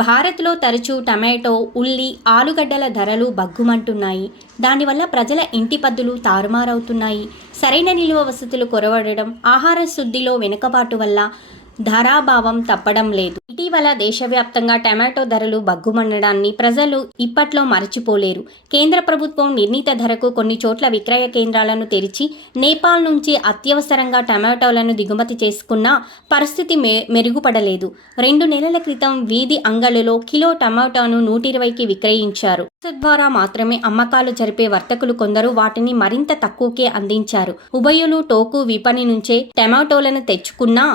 భారత్లో తరచూ టమాటో, ఉల్లి, ఆలుగడ్డల ధరలు బగ్గుమంటున్నాయి. దానివల్ల ప్రజల ఇంటి పద్దులు తారుమారవుతున్నాయి. సరైన నిల్వ వసతులు కొరవడడం, ఆహార శుద్ధిలో వెనుకబాటు వల్ల ధరాభావం తప్పడం లేదు. ఇటీవల దేశవ్యాప్తంగా టమాటో ధరలు బగ్గుమనడాన్ని ప్రజలు ఇప్పట్లో మరచిపోలేరు. కేంద్ర ప్రభుత్వం నిర్ణీత ధరకు కొన్ని చోట్ల విక్రయ కేంద్రాలను తెరిచి నేపాల్ నుంచి అత్యవసరంగా టమాటోలను దిగుమతి చేసుకున్నా పరిస్థితి మెరుగుపడలేదు. 2 నెలల క్రితం వీధి అంగళ్ళలో కిలో టమాటోను 120కి విక్రయించారు. ద్వారా మాత్రమే అమ్మకాలు జరిపే వర్తకులు కొందరు వాటిని మరింత తక్కువకే అందించారు. ఉభయులు టోకు విపణి నుంచే టమాటోలను తెచ్చుకున్నా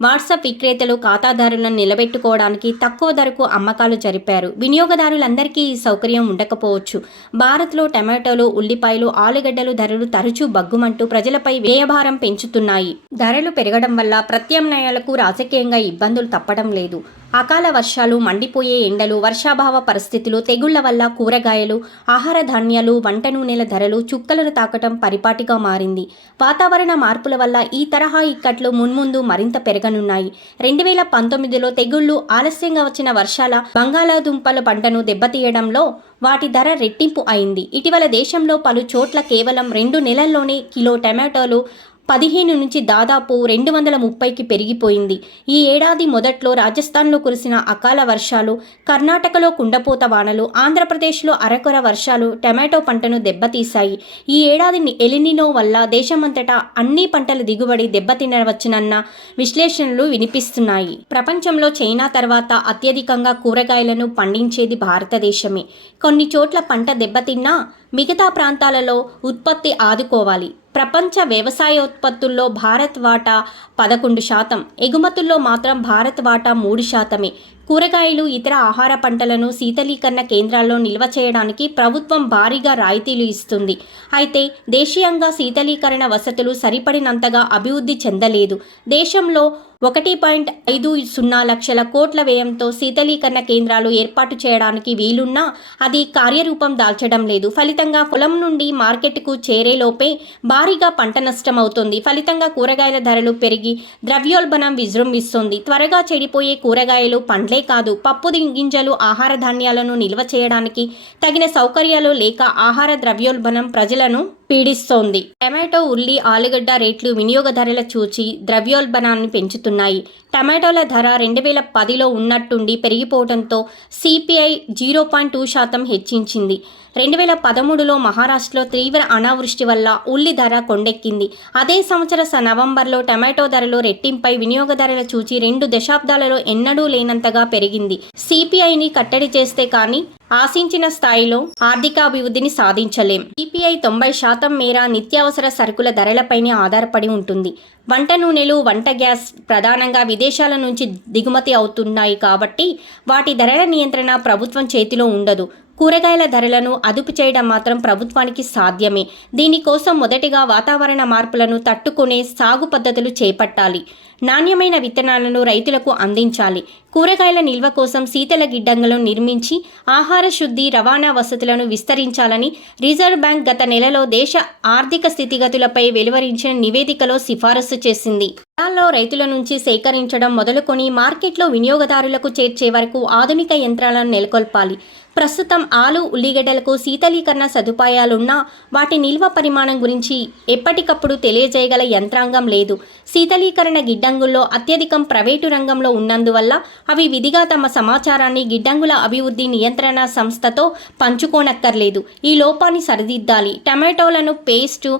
వాట్సాప్ విక్రేతలు ఖాతాదారులను నిలబెట్టుకోవడానికి తక్కువ ధరకు అమ్మకాలు జరిపారు. వినియోగదారులందరికీ ఈ సౌకర్యం ఉండకపోవచ్చు. భారత్లో టమాటోలు, ఉల్లిపాయలు, ఆలుగడ్డలు ధరలు తరచూ బగ్గుమంటూ ప్రజలపై వ్యయభారం పెంచుతున్నాయి. ధరలు పెరగడం వల్ల ప్రత్యామ్నాయాలకు రాజకీయంగా ఇబ్బందులు తప్పడం లేదు. అకాల వర్షాలు, మండిపోయే ఎండలు, వర్షాభావ పరిస్థితులు, తెగుళ్ల వల్ల కూరగాయలు, ఆహార ధాన్యాలు, వంట నూనెల ధరలు చుక్కలను తాకటం పరిపాటిగా మారింది. వాతావరణ మార్పుల వల్ల ఈ తరహా ఇక్కట్లు మున్ముందు మరింత పెరగనున్నాయి. 2019లో తెగుళ్లు, ఆలస్యంగా వచ్చిన వర్షాల బంగాళాదుంపల పంటను దెబ్బతీయడంలో వాటి ధర రెట్టింపు అయింది. ఇటీవల దేశంలో పలు చోట్ల కేవలం 2 నెలల్లోనే కిలో టమాటోలు 15 నుంచి దాదాపు 230కి పెరిగిపోయింది. ఈ ఏడాది మొదట్లో రాజస్థాన్లో కురిసిన అకాల వర్షాలు, కర్ణాటకలో కుండపోత వానలు, ఆంధ్రప్రదేశ్లో అరకొర వర్షాలు టమాటో పంటను దెబ్బతీశాయి. ఈ ఏడాది ఎలినినో వల్ల దేశమంతటా అన్ని పంటల దిగుబడి దెబ్బతినవచ్చునన్న విశ్లేషణలు వినిపిస్తున్నాయి. ప్రపంచంలో చైనా తర్వాత అత్యధికంగా కూరగాయలను పండించేది భారతదేశమే. కొన్ని చోట్ల పంట దెబ్బతిన్నా మిగతా ప్రాంతాలలో ఉత్పత్తి ఆదుకోవాలి. ప్రపంచ వ్యవసాయోత్పత్తుల్లో భారత్ వాటా 11%, ఎగుమతుల్లో మాత్రం భారత్ వాటా 3%. కూరగాయలు, ఇతర ఆహార పంటలను శీతలీకరణ కేంద్రాల్లో నిల్వ చేయడానికి ప్రభుత్వం భారీగా రాయితీలు ఇస్తుంది. అయితే దేశీయంగా శీతలీకరణ వసతులు సరిపడినంతగా అభివృద్ధి చెందలేదు. దేశంలో 1.50 లక్షల కోట్ల వ్యయంతో శీతలీకరణ కేంద్రాలు ఏర్పాటు చేయడానికి వీలున్నా అది కార్యరూపం దాల్చడం లేదు. ఫలితంగా పొలం నుండి మార్కెట్కు చేరేలోపే భారీగా పంట నష్టం అవుతుంది. ఫలితంగా కూరగాయల ధరలు పెరిగి ద్రవ్యోల్బణం విజృంభిస్తుంది. త్వరగా చెడిపోయే కూరగాయలు, పండ్లే కాదు పప్పు గింజలు, ఆహార ధాన్యాలను నిల్వ చేయడానికి తగిన సౌకర్యాలు లేక ఆహార ద్రవ్యోల్బణం ప్రజలను పీడిస్తోంది. టమాటో, ఉల్లి, ఆలుగడ్డ రేట్లు వినియోగదారుల చూచి ద్రవ్యోల్బణాన్ని పెంచుతున్నాయి. టమాటోల ధర 2010లో ఉన్నట్టుండి పెరిగిపోవడంతో సిపిఐ 0.2% హెచ్చించింది. 2013లో మహారాష్ట్రలో తీవ్ర అనావృష్టి వల్ల ఉల్లి ధర కొండెక్కింది. అదే సంవత్సర నవంబర్లో టమాటో ధరలు రెట్టింపై వినియోగదారుల చూచి 2 దశాబ్దాలలో ఎన్నడూ లేనంతగా పెరిగింది. సిపిఐని కట్టడి చేస్తే కానీ ఆశించిన స్థాయిలో ఆర్థికాభివృద్ధిని సాధించలేం. సిపిఐ 90% మేర నిత్యావసర సరుకుల ధరలపైనే ఆధారపడి ఉంటుంది. వంట నూనెలు, వంట గ్యాస్ ప్రధానంగా విదేశాల నుంచి దిగుమతి అవుతున్నాయి కాబట్టి వాటి ధరల నియంత్రణ ప్రభుత్వం చేతిలో ఉండదు. కూరగాయల ధరలను అదుపు చేయడం మాత్రం ప్రభుత్వానికి సాధ్యమే. దీనికోసం మొదటిగా వాతావరణ మార్పులను తట్టుకునే సాగు పద్ధతులు చేపట్టాలి. నాణ్యమైన విత్తనాలను రైతులకు అందించాలి. కూరగాయల నిల్వ కోసం శీతల గిడ్డంగులను నిర్మించి ఆహార శుద్ధి, రవాణా వసతులను విస్తరించాలని రిజర్వ్ బ్యాంక్ గత నెలలో దేశ ఆర్థిక స్థితిగతులపై వెలువరించిన నివేదికలో సిఫారసు చేసింది. పొలాల్లో రైతుల నుంచి సేకరించడం మొదలుకొని మార్కెట్లో వినియోగదారులకు చేర్చే వరకు ఆధునిక యంత్రాలను నెలకొల్పాలి. ప్రస్తుతం ఆలు, ఉల్లిగడ్డలకు శీతలీకరణ సదుపాయాలున్నా వాటి నిల్వ పరిమాణం గురించి ఎప్పటికప్పుడు తెలియజేయగల యంత్రాంగం లేదు. శీతలీకరణ గిడ్డంగుల్లో అత్యధికం ప్రైవేటు రంగంలో ఉన్నందువల్ల అవి విధిగా తమ సమాచారాన్ని గిడ్డంగుల అభివృద్ధి నియంత్రణ సంస్థతో పంచుకోనక్కర్లేదు. ఈ లోపాన్ని సరిదిద్దాలి. టమాటోలను పేస్టు,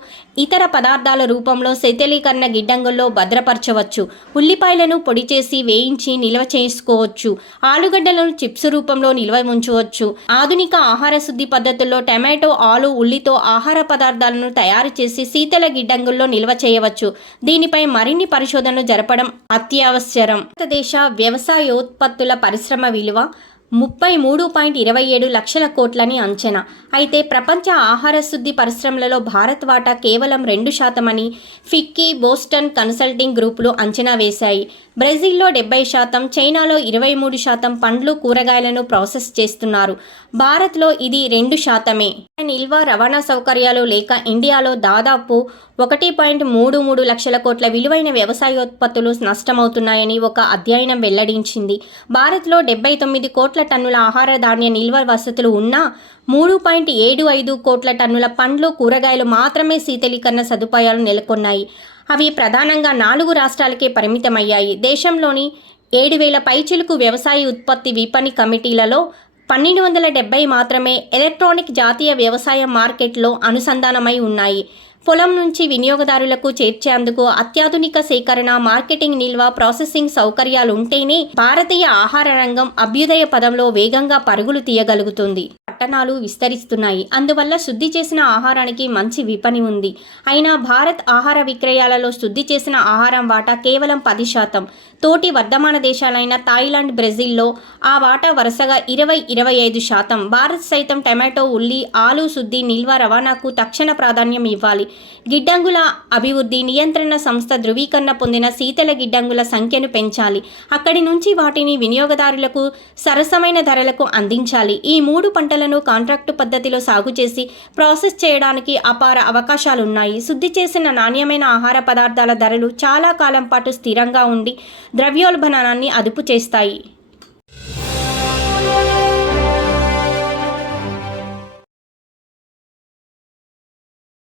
ఇతర పదార్థాల రూపంలో శీతలీకరణ గిడ్డంగుల్లో భద్రపరచవచ్చు. ఉల్లిపాయలను పొడి చేసి వేయించి నిల్వ చేసుకోవచ్చు. ఆలుగడ్డలను చిప్స్ రూపంలో నిల్వ ఉంచవచ్చు. ఆధునిక ఆహార శుద్ధి పద్ధతుల్లో టమాటో, ఆలు, ఉల్లితో ఆహార పదార్థాలను తయారు చేసి శీతల గిడ్డంగుల్లో నిల్వ చేయవచ్చు. దీనిపై మరిన్ని పరిశోధనలు జరపడం అత్యవసరం. భారతదేశ వ్యవసాయోత్పత్తుల పరిశ్రమ విలువ 33.27 లక్షల కోట్లని అంచనా. అయితే ప్రపంచ ఆహార శుద్ధి పరిశ్రమలలో భారత్ వాటా కేవలం 2% అని ఫిక్కీ, బోస్టన్ కన్సల్టింగ్ గ్రూపులు అంచనా వేశాయి. బ్రెజిల్లో 70%, చైనాలో 23% పండ్లు, కూరగాయలను ప్రాసెస్ చేస్తున్నారు. భారత్లో ఇది 2%. నిల్వ, రవాణా సౌకర్యాలు లేక ఇండియాలో దాదాపు 1.33 లక్షల కోట్ల విలువైన వ్యవసాయోత్పత్తులు నష్టమవుతున్నాయని ఒక అధ్యయనం వెల్లడించింది. భారత్లో 79 కోట్ల టన్నుల ఆహార ధాన్య నిల్వ వసతులు ఉన్నా 3.75 కోట్ల టన్నుల పండ్లు, కూరగాయలు మాత్రమే శీతలీకరణ సదుపాయాలు నెలకొన్నాయి. అవి ప్రధానంగా 4 రాష్ట్రాలకే పరిమితమయ్యాయి. దేశంలోని 7,000 పైచిలుకు వ్యవసాయ ఉత్పత్తి విపణి కమిటీలలో 1,270 మాత్రమే ఎలక్ట్రానిక్ జాతీయ వ్యవసాయ మార్కెట్లో అనుసంధానమై ఉన్నాయి. పొలం నుంచి వినియోగదారులకు చేర్చేందుకు అత్యాధునిక సేకరణ, మార్కెటింగ్, నిల్వ, ప్రాసెసింగ్ సౌకర్యాలు ఉంటేనే భారతీయ ఆహార రంగం అభ్యుదయ పదంలో వేగంగా పరుగులు తీయగలుగుతుంది. పట్టణాలు విస్తరిస్తున్నాయి. అందువల్ల శుద్ధి చేసిన ఆహారానికి మంచి విపణి ఉంది. అయినా భారత్ ఆహార విక్రయాలలో శుద్ధి చేసిన ఆహారం వాటా కేవలం 10%. తోటి వర్ధమాన దేశాలైన థాయిలాండ్, బ్రెజిల్లో ఆ వాటా వరుసగా 20-25%. భారత్ సైతం టమాటో, ఉల్లి, ఆలు శుద్ధి, నిల్వ, రవాణాకు తక్షణ ప్రాధాన్యం ఇవ్వాలి. గిడ్డంగుల అభివృద్ధి, నియంత్రణ సంస్థ ధృవీకరణ పొందిన శీతల గిడ్డంగుల సంఖ్యను పెంచాలి. అక్కడి నుంచి వాటిని వినియోగదారులకు సరసమైన ధరలకు అందించాలి. ఈ 3 పంటలను కాంట్రాక్టు పద్ధతిలో సాగు చేసి ప్రాసెస్ చేయడానికి అపార అవకాశాలున్నాయి. శుద్ధి చేసిన నాణ్యమైన ఆహార పదార్థాల ధరలు చాలా కాలం పాటు స్థిరంగా ఉండి ద్రవ్యోల్బణాన్ని అదుపు చేస్తాయి.